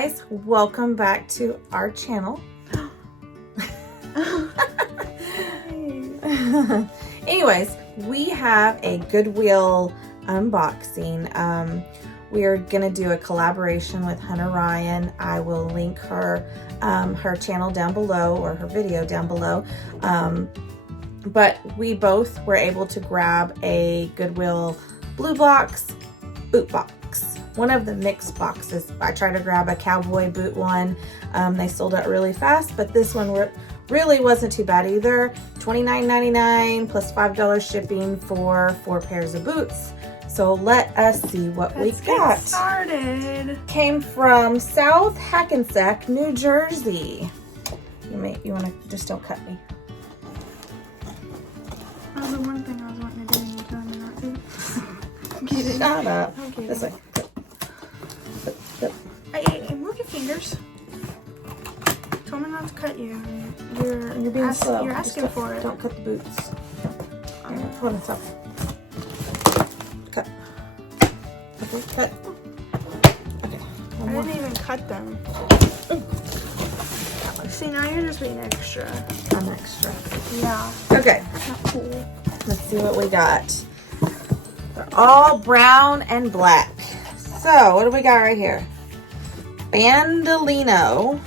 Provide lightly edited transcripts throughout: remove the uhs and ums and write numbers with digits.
guys, welcome back to our channel. Anyways, we have a Goodwill unboxing. We are gonna do a collaboration with Hunter Ryan. I will link her channel down below, or her video down below. But we both were able to grab a Goodwill Bluebox boot box. One of the mixed boxes. I tried to grab a cowboy boot one. They sold out really fast, but this one really wasn't too bad either. $29.99 plus $5 shipping for 4 pairs of boots. So let us see what we got. Let's get started. Came from South Hackensack, New Jersey. You wanna just don't cut me. Oh, the one thing I was wanting to do and you telling me not to. Shut up. Okay. This way. Hey, look at fingers. Told me not to cut you. You're being slow. You're asking for it. Don't cut the boots. Here, hold on, stop. Cut. Okay, cut. Okay. I didn't even cut them. See, now you're just being extra. I'm extra. Yeah. Okay. Not cool. Let's see what we got. They're all brown and black. So, what do we got right here? Bandolino.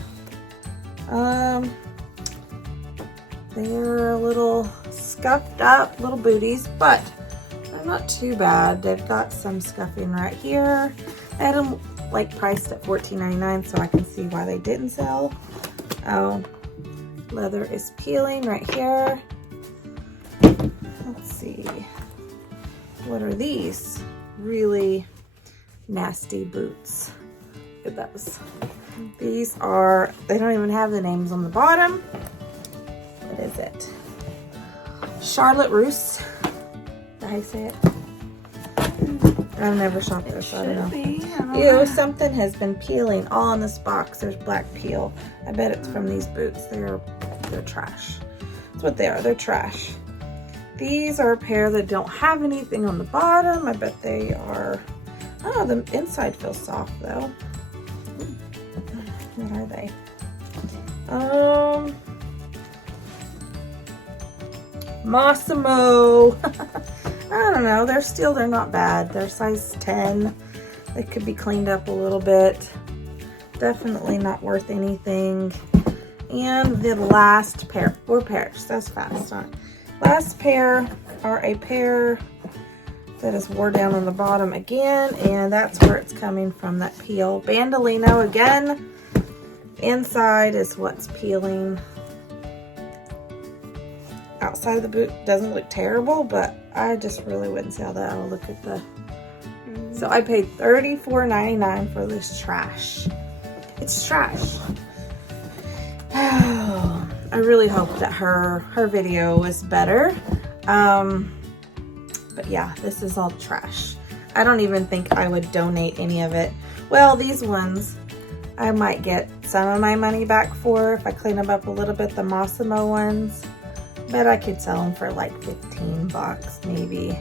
They're a little scuffed up, little booties, but they're not too bad. They've got some scuffing right here. I had them like priced at $14.99, so I can see why they didn't sell. Oh, leather is peeling right here. Let's see. What are these? Really nasty boots. Look at those. These are, they don't even have the names on the bottom. What is it? Charlotte Russe. Is that how you say it? I've never shopped there, so I don't know. Ew, something has been peeling all on this box. There's black peel. I bet it's from these boots. They're trash. That's what they are. They're trash. These are a pair that don't have anything on the bottom. I bet they are. Oh, the inside feels soft though. What are they? Massimo. I don't know. They're not bad. They're size 10. They could be cleaned up a little bit. Definitely not worth anything. And the last pair, 4 pairs. That's fast, huh? Last pair are a pair that is wore down on the bottom again, and that's where it's coming from, that peel. Bandolino again. Inside is what's peeling. Outside of the boot doesn't look terrible, but I just really wouldn't sell that. Oh, look at the... So I paid $34.99 for this trash. It's trash. Oh, I really hope that her video was better. But yeah, this is all trash. I don't even think I would donate any of it. Well, these ones I might get some of my money back for if I clean them up a little bit, the Massimo ones. Bet I could sell them for like 15 bucks maybe.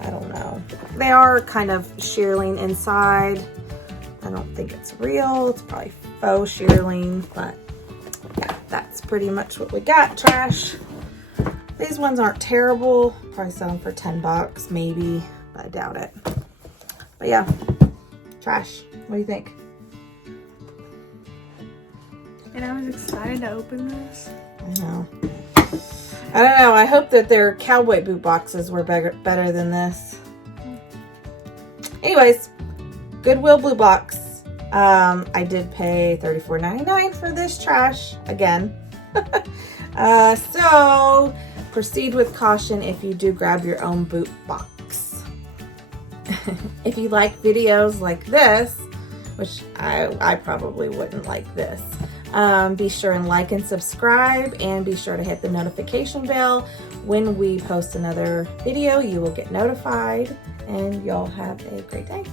I don't know. They are kind of shearling inside. I don't think it's real. It's probably faux shearling, but yeah, that's pretty much what we got. Trash. These ones aren't terrible. Probably sell them for 10 bucks maybe, but I doubt it. But yeah, trash. What do you think? And I was excited to open this. I know. I don't know. I hope that their cowboy boot boxes were better than this. Anyways, Goodwill Bluebox. I did pay $34.99 for this trash again. So proceed with caution if you do grab your own boot box. If you like videos like this, which I probably wouldn't like this, be sure and like and subscribe, and be sure to hit the notification bell. When we post another video, you will get notified, and y'all have a great day.